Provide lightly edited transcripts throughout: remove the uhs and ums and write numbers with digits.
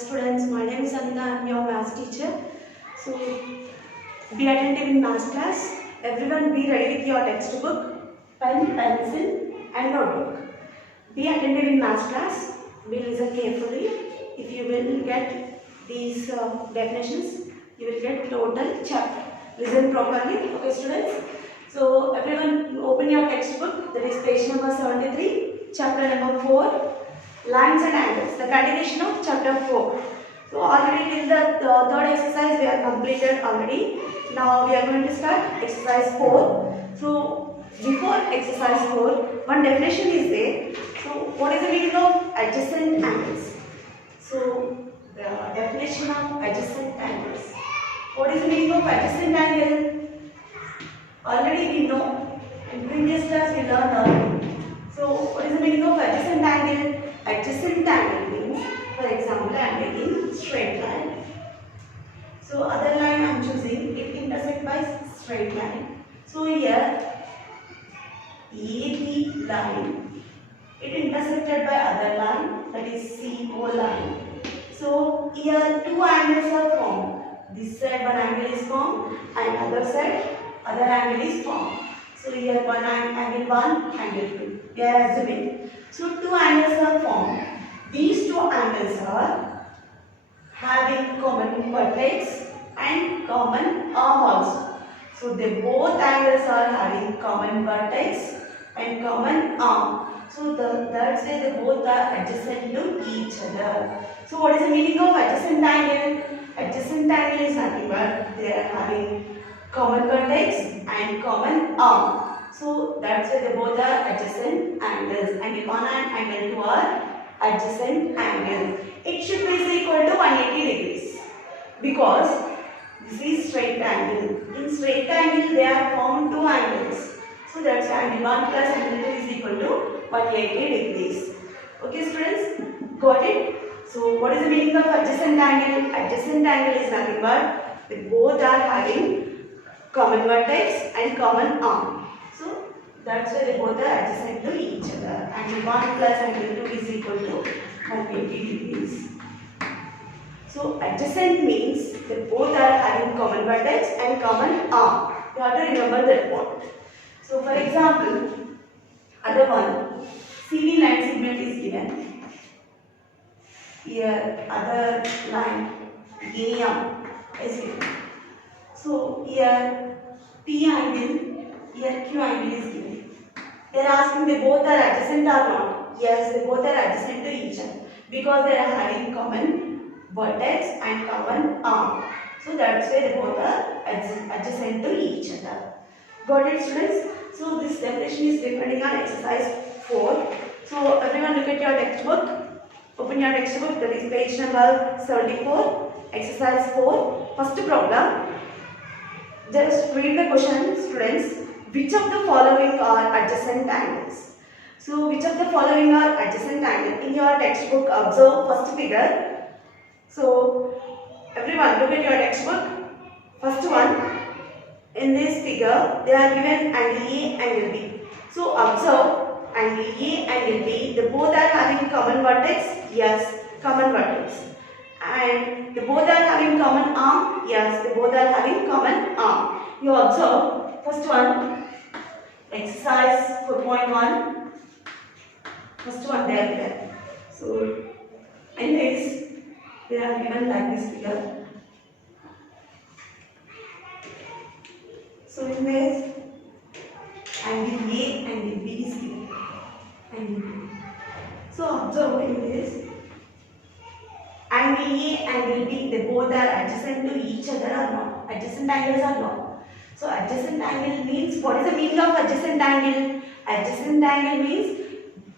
students, my name is Anita. I am your maths teacher. So, be attentive in maths class. Everyone be ready with your textbook, pen, pencil and notebook. Be attentive in maths class. Be listen carefully. If you will get these definitions, you will get total chapter. Listen properly, okay students? So, everyone open your textbook. That is page number 73, chapter number 4. Lines and angles, the continuation of chapter 4. So already till the third exercise we have completed already. Now we are going to start exercise 4. So before exercise 4, one definition is there. So what is the meaning of adjacent angles? So the definition of adjacent angles. What is the meaning of adjacent angle? Already we know. In previous class we learned already. So what is the meaning of adjacent angle? Adjacent angle means, for example, I am taking straight line. So other line I am choosing, it intersect by straight line. So here AB line, it intersected by other line, that is CO line. So here two angles are formed. This side one angle is formed and other side other angle is formed. So here one angle 1, angle 2. We are assuming. So two angles are formed. These two angles are having common vertex and common arm also. So they both angles are having common vertex and common arm. So that's why they both are adjacent to each other. So what is the meaning of adjacent angle? Adjacent angle is nothing but they are having common vertex and common arm. So that's why they both are adjacent angles. Angle 1 and angle 2 are adjacent angles. It should be equal to 180 degrees because this is straight angle. In straight angle they are formed two angles. So that's why angle 1 plus angle 2 is equal to 180 degrees. Okay students, got it? So what is the meaning of adjacent angle? Adjacent angle is nothing but they both are having common vertex and common arm. So that's why they both are adjacent to each other. Angle 1 plus angle 2 is equal to 180 degrees. So adjacent means they both are having common vertex and common arm. You have to remember that point. So for example, other one, CD line segment is given. Here other line AM is given. So here P angle, here Q angle is given. They are asking they both are adjacent or not. Yes, they both are adjacent to each other because they are having common vertex and common arm. So that's why they both are adjacent to each other. Got it students? So this definition is depending on exercise 4. So everyone look at your textbook. Open your textbook, that is page number 74, exercise 4. First problem. Just read the question students. Which of the following are adjacent angles? So which of the following are adjacent angles? In your textbook observe first figure. So everyone look at your textbook. First one. In this figure they are given angle A, angle B. So observe angle A, angle B. They both are having common vertex. Yes, common vertex. And they both are having common arm. Yes, they both are having common arm. You observe first one, exercise 4.1. First one they are given. So in this they are given like this figure. So in this angle A, angle B is given. Angle B. So observe in this angle A, angle B, they both are adjacent to each other or not? Adjacent angles are not. So adjacent angle means, what is the meaning of adjacent angle? Adjacent angle means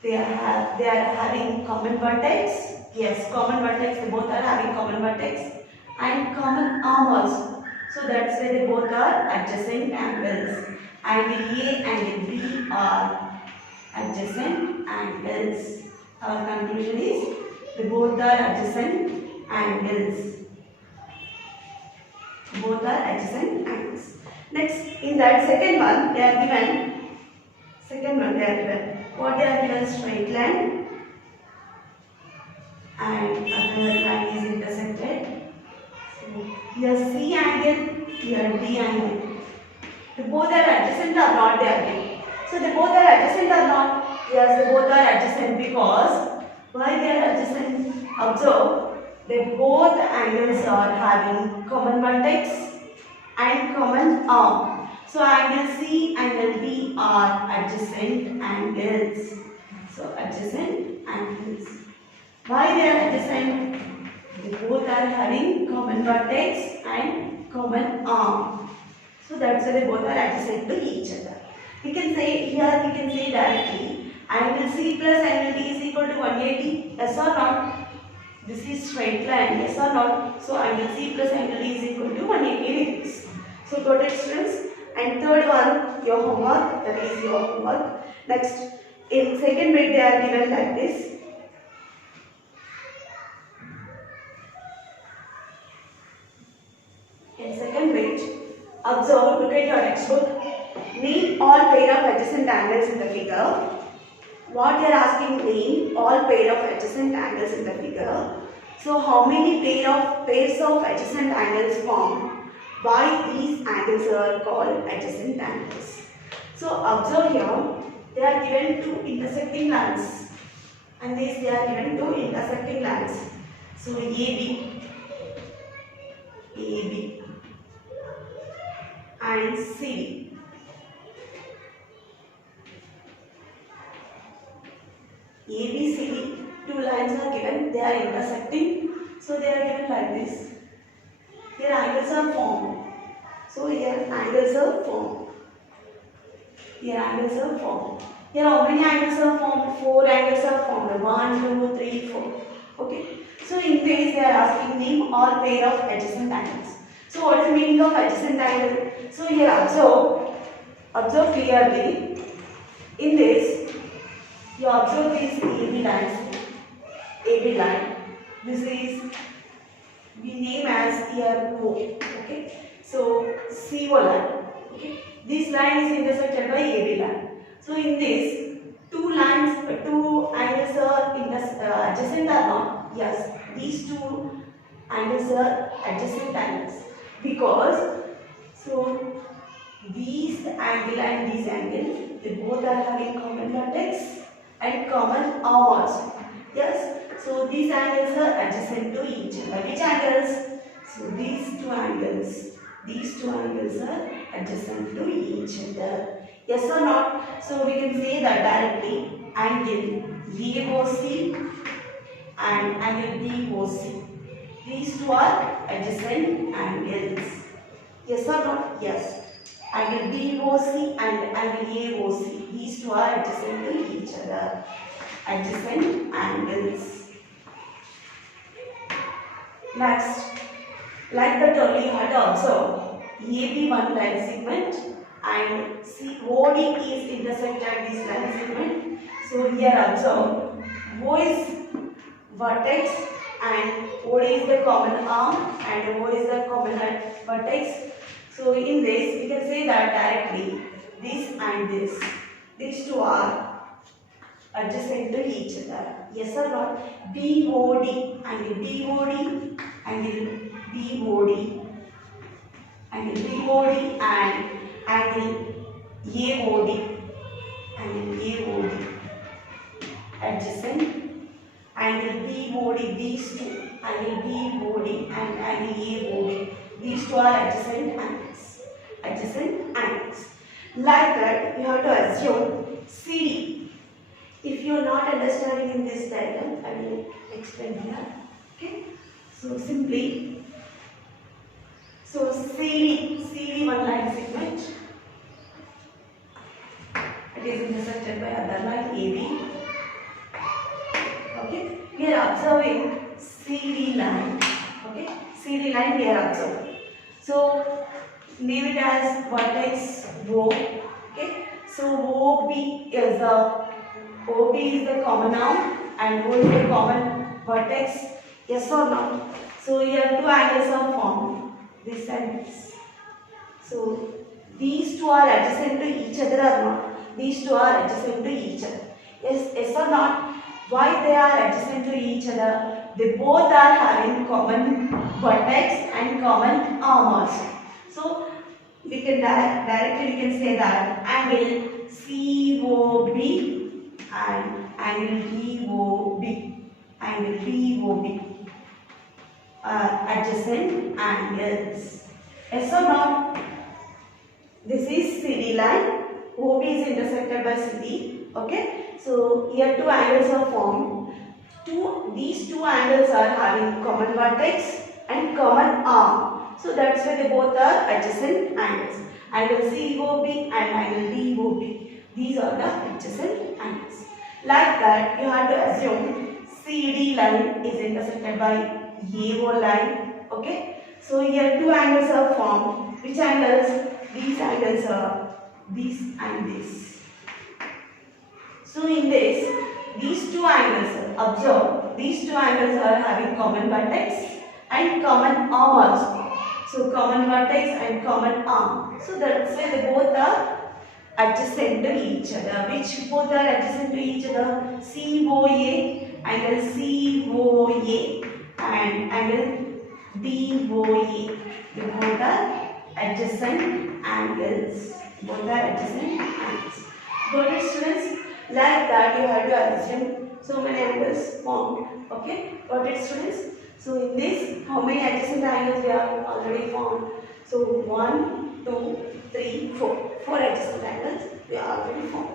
they are having common vertex. Yes, common vertex, they both are having common vertex and common arm also. So that's why they both are adjacent angles. Angle A, angle B are adjacent angles. Our conclusion is they both are adjacent angles. Both are adjacent angles. Next, in that second one, they are given. What they are given? Straight line and other line is intersected. So here C angle, here D angle. The both are adjacent or not they are again. So they both are adjacent or not? Yes, they both are adjacent because why they are adjacent? Observe, they both angles are having common vertex and common arm. So angle C, angle D are adjacent angles. So adjacent angles. Why they are adjacent? They both are having common vertex and common arm. So that's why they both are adjacent to each other. We can say here, we can say directly angle C plus angle D is equal to 180. Yes or not? This is straight line. Yes or not? So angle C plus angle D is equal to 180 degrees. So got it, students? And third one, your homework. That is your homework. Next, in second bit they are given like this. In second bit, observe, look at your textbook. Name all pair of adjacent angles in the figure. What they are asking, name all pair of adjacent angles in the figure. So how many pairs of adjacent angles form? Why these angles are called adjacent angles? So observe here, they are given two intersecting lines, and these they are given two intersecting lines. So AB and CD. ABCD, two lines are given, they are intersecting, so they are given like this. Here angles are formed. So here angles are formed. Here angles are formed. Here how many angles are formed? 4 angles are formed. 1, 2, 3, 4. Okay. So in this they are asking name all pair of adjacent angles. So what is the meaning of adjacent angle? So here observe clearly. In this, you observe these AB lines. AB line. This is we name as here O. Okay. So CO line. Okay. This line is intersected by AB line. So in this, two angles are adjacent or not? Yes. These two angles are adjacent angles because these angle and these angle, they both are having common vertex and common arm also. Yes. So these angles are adjacent to each other. Which angles? So these two angles are adjacent to each other. Yes or not? So we can say that directly angle AOC and angle BOC. These two are adjacent angles. Yes or not? Yes. Angle BOC and angle AOC. These two are adjacent to each other. Adjacent angles. Next, like that only you have to observe AB one line segment and OD is intersected this line segment. So here observe O is vertex and OD is the common arm and O is the common vertex. So in this we can say that directly this and this, these two are adjacent to each other. Yes or not? BOD, angle BOD, angle BOD, angle BOD and angle AOD, angle AOD, adjacent, angle BOD, these two, angle BOD and angle AOD, these two are adjacent angles. Adjacent angles. Like that, you have to assume CD. If you are not understanding in this diagram, I will explain here. Okay. So simply, CD one line segment. It is intersected by other line AB. Okay. We are observing CD line. Okay. CD line we are observing. So name it as vertex O. Okay. So OB is the common arm and O is the common vertex. Yes or no? So here two angles are formed. This and this. So these two are adjacent to each other or not? These two are adjacent to each other. Yes or not? Why they are adjacent to each other? they both are having common vertex and common arm also. So we can directly we can say that angle COB and angle DOB are adjacent angles. Yes or no? This is CD line. OB is intersected by CD. Okay. So here two angles are formed. These two angles are having common vertex and common arm. So that's why they both are adjacent angles. Angle COB and angle DOB. These are the adjacent angles. Like that, you have to assume CD line is intersected by AO line. Okay. So here two angles are formed. Which angles? These angles are this and this. So in this, these two angles, observe, these two angles are having common vertex and common arm also. So common vertex and common arm. So that's why they both are adjacent to each other. Which both are adjacent to each other? COA, angle COA and angle DOA. They both are adjacent angles. Both are adjacent angles. Got it, students? Like that you have to assume so many angles formed. Okay? Got it, students? So in this, how many adjacent angles we have already formed? So 1, 2, 3, 4. 4 adjacent angles we have already formed.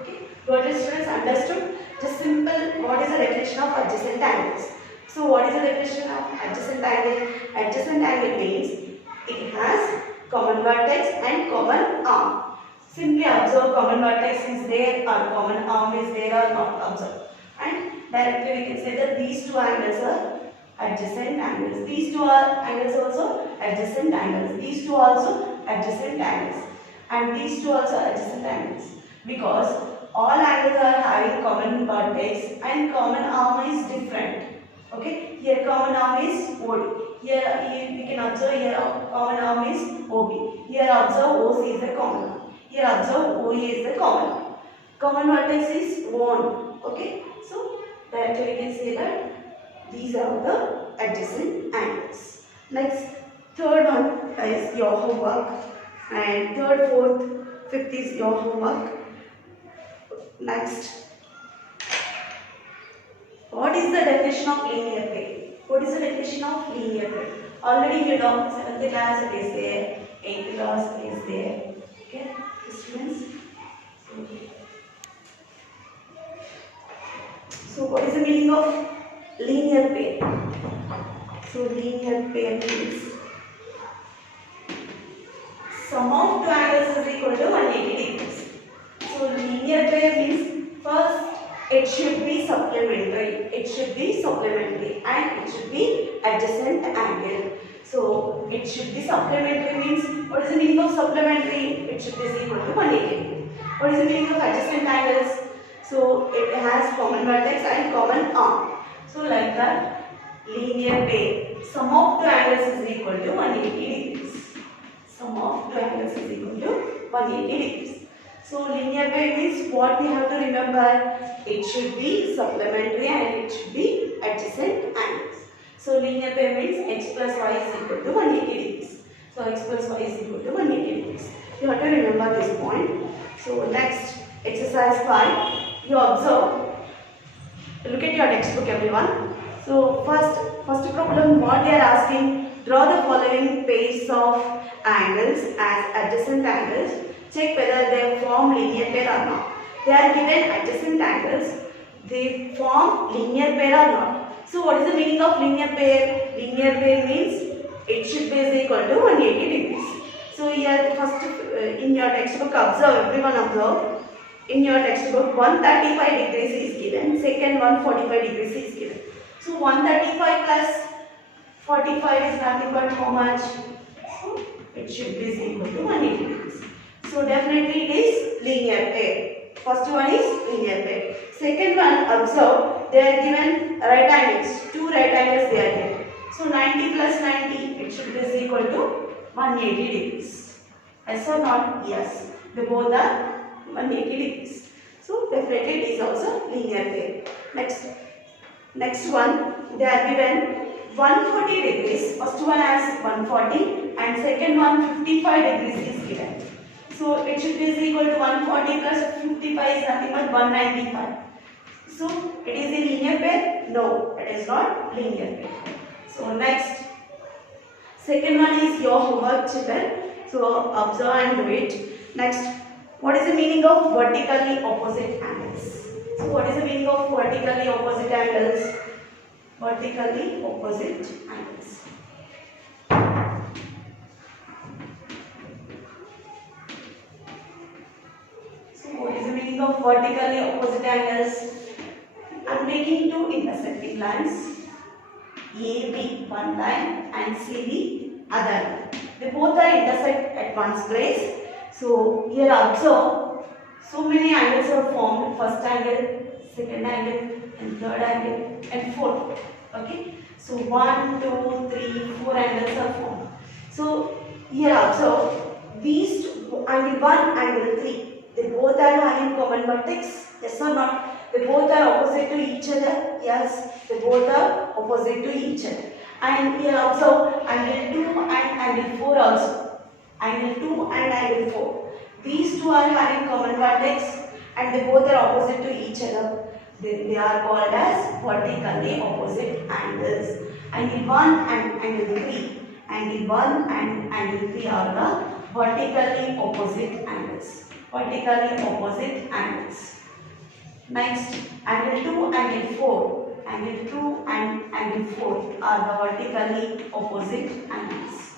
Okay? Got it, students? Understood? Just simple, what is the definition of adjacent angles? So what is the definition of adjacent angle? Adjacent angle means it has common vertex and common arm. Simply observe common vertex is there or common arm is there or not, observe. And directly we can say that these two angles are adjacent angles. These two are angles also adjacent angles. These two also adjacent angles. And these two also adjacent angles. Because all angles are having common vertex and common arm is different. Okay, here common arm is OD. Here we can observe here common arm is OB. Here observe OC is the common arm. Here observe OE is the common arm. Common vertex is 1. Okay, so directly we can say that these are the adjacent angles. Next, third one is your homework, and third, fourth, fifth is your homework. Next. What is the definition of linear pair? What is the definition of linear pair? Already you know, 7th class it is there, 8th class it is there. Okay, students. So what is the meaning of linear pair? So linear pair means sum of two angles is equal to 180 degrees. So linear pair means first it should be supplementary. It should be supplementary and it should be adjacent angle. So it should be supplementary means what is the meaning of supplementary? It should be equal to 180. What is the meaning of adjacent angles? So it has common vertex and common arm. So like that linear pair, sum of two angles is equal to 180 degrees. Sum of two angles is equal to 180 degrees. So linear pair means what we have to remember? It should be supplementary and it should be adjacent angles. So linear pair means x plus y is equal to 180 degrees. So x plus y is equal to 180 degrees. You have to remember this point. So next, exercise 5. You observe. Look at your textbook, everyone. So first problem, what they are asking, draw the following pairs of angles as adjacent angles. Check whether they form linear pair or not. They are given adjacent angles. They form linear pair or not. So what is the meaning of linear pair? Linear pair means it should be equal to 180 degrees. So here first in your textbook observe, everyone observe. In your textbook 135 degrees is given. Second 145 degrees is given. So 135 plus 45 is nothing but how much? So it should be equal to 180 degrees. So definitely it is linear pair. First one is linear pair. Second one, observe, they are given right angles. Two right angles they are given. So 90 plus 90, it should be equal to 180 degrees. Yes or not? Yes. They both are 180 degrees. So definitely it is also linear pair. Next, Next one, they are given 140 degrees. First one has 140 and second one 55 degrees is given. So it should be equal to 140 plus 55 is nothing but 195. So it is a linear pair? No, it is not linear pair. So next, second one is your homework children. So observe and do it. Next, what is the meaning of vertically opposite angles? So what is the meaning of vertically opposite angles? Vertically opposite angles. So what is the meaning of vertically opposite angles? I am taking two intersecting lines, AB one line and CD other line. They both are intersect at one place. So here observe, so many angles are formed. First angle, second angle, and third angle, and fourth. Okay. So 1, 2, 3, 4 angles are formed. So here observe these two, angle 1, angle 3. They both are having common vertex. Yes or not? They both are opposite to each other. Yes, they both are opposite to each other. And here also angle 2 and angle 4 also. Angle 2 and angle 4. These two are having common vertex and they both are opposite to each other. They are called as vertically opposite angles. Angle 1 and angle 3. Angle 1 and angle 3 are the vertically opposite angles. Vertically opposite angles. Next, angle 2, angle 4. Angle 2 and angle 4 are the vertically opposite angles.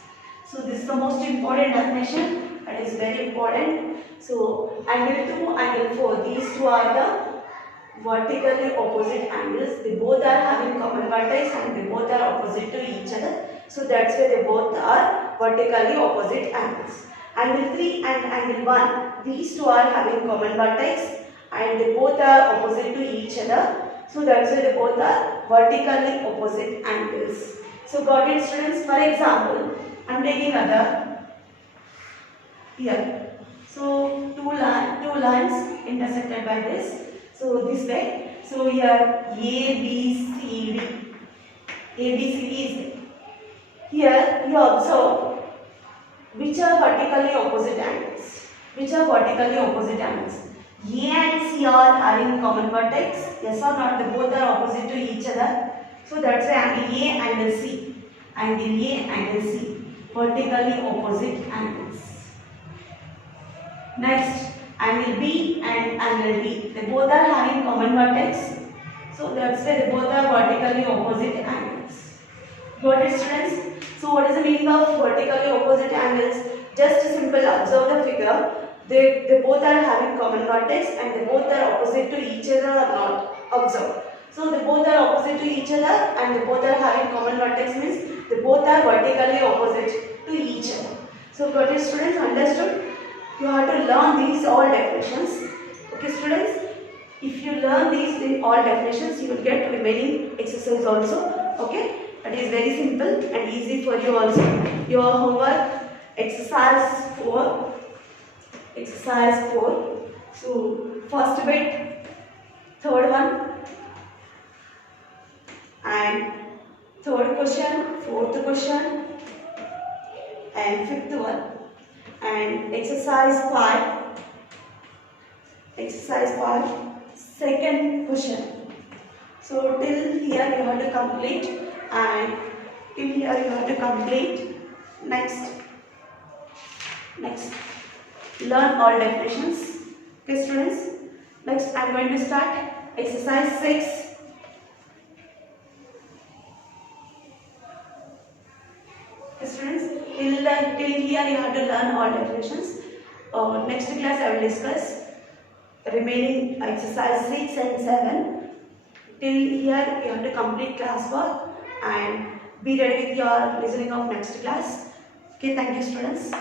So this is the most important definition. That is very important. So angle 2, angle 4. These two are the vertically opposite angles. They both are having common vertex and they both are opposite to each other. So that's why they both are vertically opposite angles. Angle 3 and angle 1. These two are having common vertex and they both are opposite to each other. So that's why they both are vertically opposite angles. So got it, students? For example, I am taking other here. So two lines intersected by this. So this way. So here A, B, C, D. A, B, C, D is there. Here you observe which are vertically opposite angles. Which are vertically opposite angles. A and C are having common vertex. Yes or not? They both are opposite to each other. So that's why angle A, angle C. Angle A, angle C. Vertically opposite angles. Next, angle B and angle D. They both are having common vertex. So that's why they both are vertically opposite angles. Got it, students? So what is the meaning of vertically opposite angles? Just simple observe the figure. They both are having common vertex and they both are opposite to each other or not. Observe. So they both are opposite to each other and they both are having common vertex means they both are vertically opposite to each other. So got it, students? Understood? You have to learn these all definitions. Okay, students? If you learn these all definitions, you will get remaining exercise also. Okay? That is very simple and easy for you also. Your homework, exercise 4. Exercise 4. So, first bit, third one, and third question, fourth question, and fifth one. And exercise 5. Exercise 5, second question. So, till here you have to complete, and till here you have to complete. Next. Learn all definitions. Okay, students. Next, I am going to start exercise 6. Okay, students. Till here you have to learn all definitions. Next class I will discuss remaining exercise 6 and 7. Till here you have to complete class work and be ready with your listening of next class. Okay, thank you, students.